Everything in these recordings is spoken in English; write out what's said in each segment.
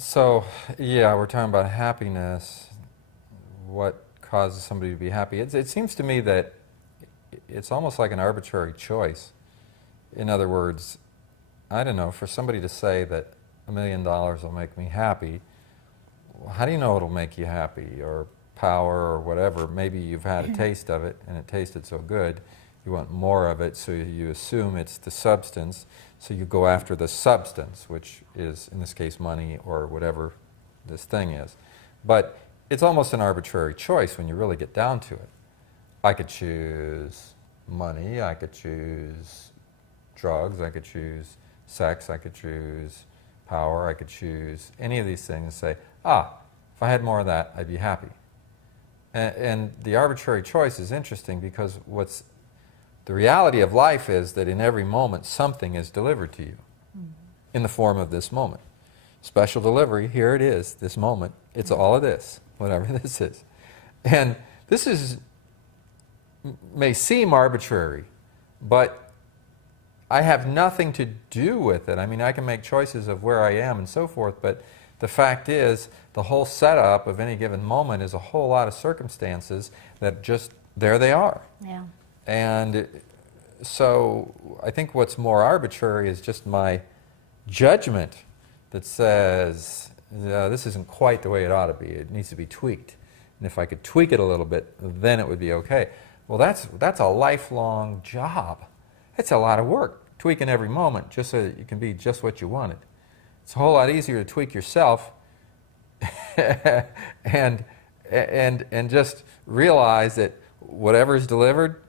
So, yeah, we're talking about happiness. What causes somebody to be happy? It seems to me that it's almost like an arbitrary choice. In other words, I don't know, for somebody to say that $1 million will make me happy, well, how do you know it'll make you happy? Or power or whatever. Maybe you've had a taste of it and it tasted so good, you want more of it, so you assume it's the substance, so you go after the substance, which is, in this case, money or whatever this thing is. But it's almost an arbitrary choice when you really get down to it. I could choose money, I could choose drugs, I could choose sex, I could choose power, I could choose any of these things and say, if I had more of that, I'd be happy. And the arbitrary choice is interesting because the reality of life is that in every moment something is delivered to you in the form of this moment. Special delivery, here it is, this moment, it's all of this, whatever this is. And this may seem arbitrary, but I have nothing to do with it. I mean, I can make choices of where I am and so forth, but the fact is, the whole setup of any given moment is a whole lot of circumstances that just, there they are. Yeah. And so I think what's more arbitrary is just my judgment that says, this isn't quite the way it ought to be. It needs to be tweaked. And if I could tweak it a little bit, then it would be okay. Well, that's a lifelong job. It's a lot of work, tweaking every moment just so that you can be just what you wanted. It's a whole lot easier to tweak yourself and just realize that whatever is delivered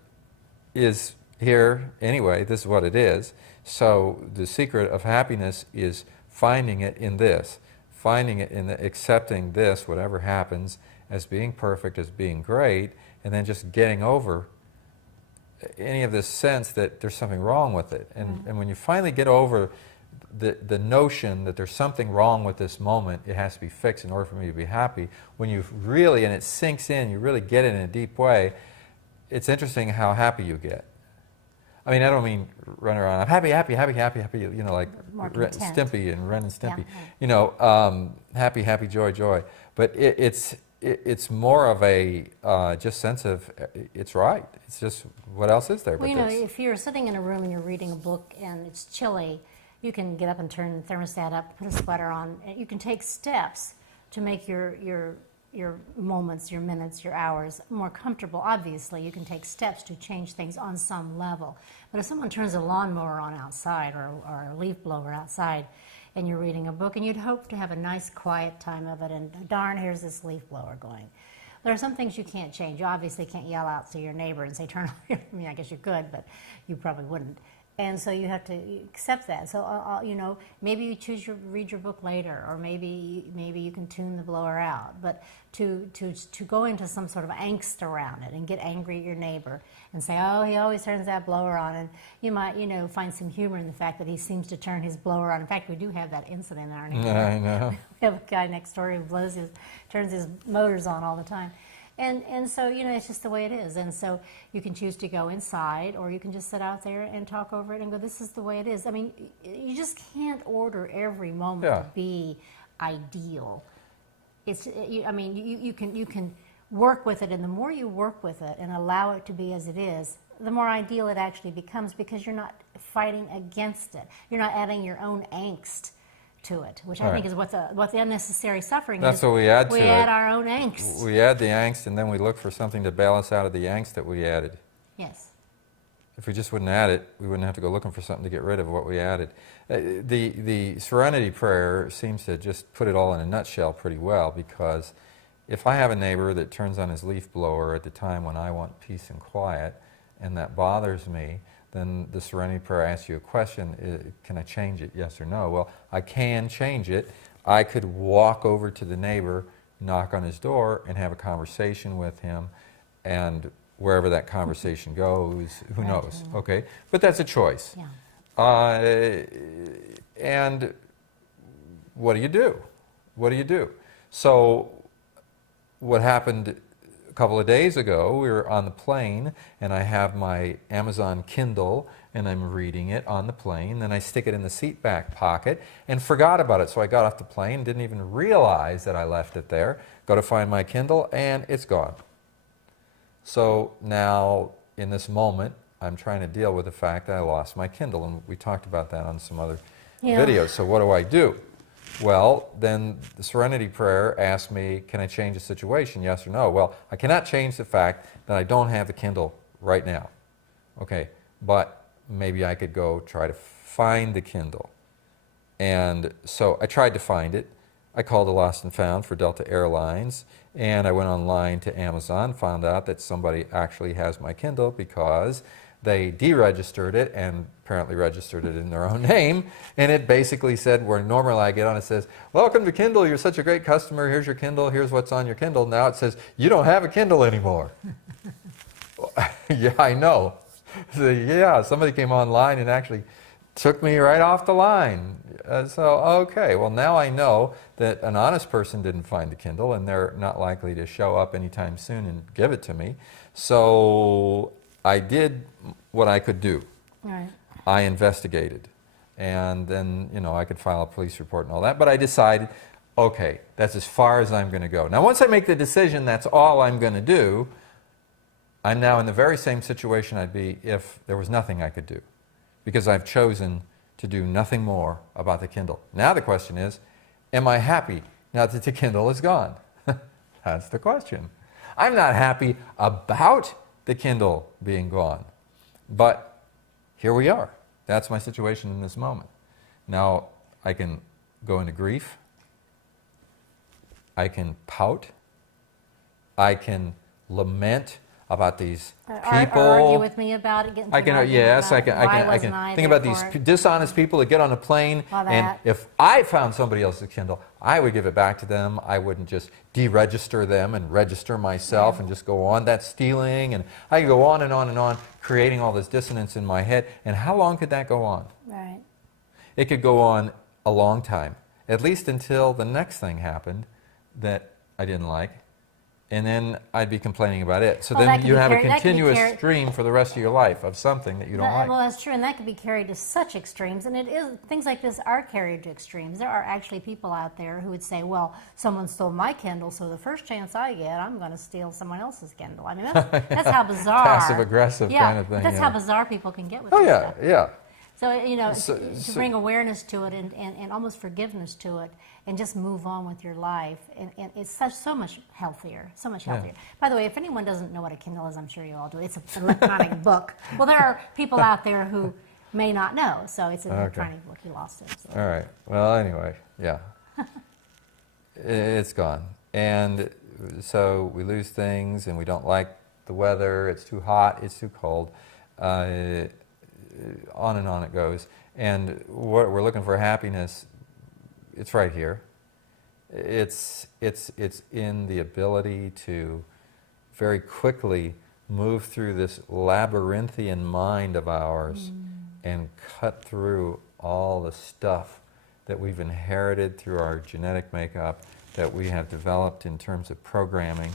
is here anyway. This is what it is. So the secret of happiness is finding it in this, finding it in accepting this, whatever happens, as being perfect, as being great, and then just getting over any of this sense that there's something wrong with it. And when you finally get over the notion that there's something wrong with this moment, it has to be fixed in order for me to be happy, when you really, and it sinks in, you really get it in a deep way, it's interesting how happy you get. I mean, I don't mean run around, I'm happy, happy, happy, happy, happy, you know, like Stimpy and Ren and Stimpy. Yeah. You know, happy, happy, joy, joy. But it's more of a just sense of, it's right. It's just, what else is there Well, but you know, this? if you're sitting in a room and you're reading a book and it's chilly, you can get up and turn the thermostat up, put a sweater on, and you can take steps to make your moments, your minutes, your hours more comfortable. Obviously, you can take steps to change things on some level. But if someone turns a lawnmower on outside or a leaf blower outside, and you're reading a book, and you'd hope to have a nice quiet time of it, and darn, here's this leaf blower going. There are some things you can't change. You obviously can't yell out to your neighbor and say, turn on your, I mean, I guess you could, but you probably wouldn't. And so you have to accept that. So, you know, maybe you read your book later, or maybe you can tune the blower out. But to go into some sort of angst around it and get angry at your neighbor and say, oh, he always turns that blower on, and you might, you know, find some humor in the fact that he seems to turn his blower on. In fact, we do have that incident in our neighborhood. I know. We have a guy next door who turns his motors on all the time. And so, you know, it's just the way it is. And so you can choose to go inside, or you can just sit out there and talk over it and go, this is the way it is. I mean, you just can't order every moment to be ideal. I mean, you can work with it, and the more you work with it and allow it to be as it is, the more ideal it actually becomes, because you're not fighting against it. You're not adding your own angst to it, which I think is what the unnecessary suffering is. That's what we add to it. We add our own angst. We add the angst, and then we look for something to bail us out of the angst that we added. Yes. If we just wouldn't add it, we wouldn't have to go looking for something to get rid of what we added. The Serenity Prayer seems to just put it all in a nutshell pretty well, because if I have a neighbor that turns on his leaf blower at the time when I want peace and quiet, and that bothers me, then the Serenity Prayer asks you a question, can I change it, yes or no? Well, I can change it. I could walk over to the neighbor, knock on his door, and have a conversation with him, and wherever that conversation goes, who knows, okay? But that's a choice. Yeah. And what do you do? What do you do? So what happened a couple of days ago, we were on the plane, and I have my Amazon Kindle, and I'm reading it on the plane. Then I stick it in the seat back pocket and forgot about it. So I got off the plane, didn't even realize that I left it there. Go to find my Kindle, and it's gone. So now, in this moment, I'm trying to deal with the fact that I lost my Kindle, and we talked about that on some other videos. So what do? Well, then the Serenity Prayer asked me, can I change the situation, yes or no? Well, I cannot change the fact that I don't have the Kindle right now. Okay, but maybe I could go try to find the Kindle. And so I tried to find it. I called a Lost and Found for Delta Airlines, and I went online to Amazon, found out that somebody actually has my Kindle because they deregistered it and apparently registered it in their own name, and it basically said, where normally I get on, it says, welcome to Kindle, you're such a great customer, here's your Kindle, here's what's on your Kindle. Now it says, you don't have a Kindle anymore. Yeah, I know. So, yeah, somebody came online and actually took me right off the line. So, okay, well now I know that an honest person didn't find the Kindle, and they're not likely to show up anytime soon and give it to me. So I did what I could do. Right. I investigated, and then, you know, I could file a police report and all that, but I decided, okay, that's as far as I'm going to go. Now, once I make the decision that's all I'm going to do, I'm now in the very same situation I'd be if there was nothing I could do, because I've chosen to do nothing more about the Kindle. Now the question is, am I happy now that the Kindle is gone? That's the question. I'm not happy about the Kindle being gone, but here we are. That's my situation in this moment. Now, I can go into grief. I can pout. I can lament about these people. Or argue with me about it. I can think about these dishonest people that get on a plane, and if I found somebody else's Kindle, I would give it back to them. I wouldn't just deregister them and register myself and just go on. That's stealing, and I could go on and on and on, creating all this dissonance in my head. And how long could that go on? Right. It could go on a long time, at least until the next thing happened that I didn't like. And then I'd be complaining about it. So then you have a continuous stream for the rest of your life of something that you don't like. Well, that's true, and that can be carried to such extremes. And it is, things like this are carried to extremes. There are actually people out there who would say, well, someone stole my Kindle, so the first chance I get, I'm going to steal someone else's Kindle. I mean, that's how bizarre. Passive-aggressive kind of thing. That's how bizarre people can get with this stuff. Yeah. So, you know, to bring awareness to it and almost forgiveness to it, and just move on with your life, and it's so much healthier, so much healthier. By the way, if anyone doesn't know what a Kindle is, I'm sure you all do. It's an electronic book. Well, there are people out there who may not know, so it's an electronic book. You lost it. So. All right. Well, anyway, yeah. It's gone. And so we lose things, and we don't like the weather. It's too hot. It's too cold. On and on it goes. And what we're looking for happiness, it's right here. It's in the ability to very quickly move through this labyrinthian mind of ours and cut through all the stuff that we've inherited through our genetic makeup, that we have developed in terms of programming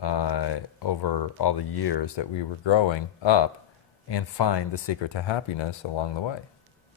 over all the years that we were growing up, and find the secret to happiness along the way.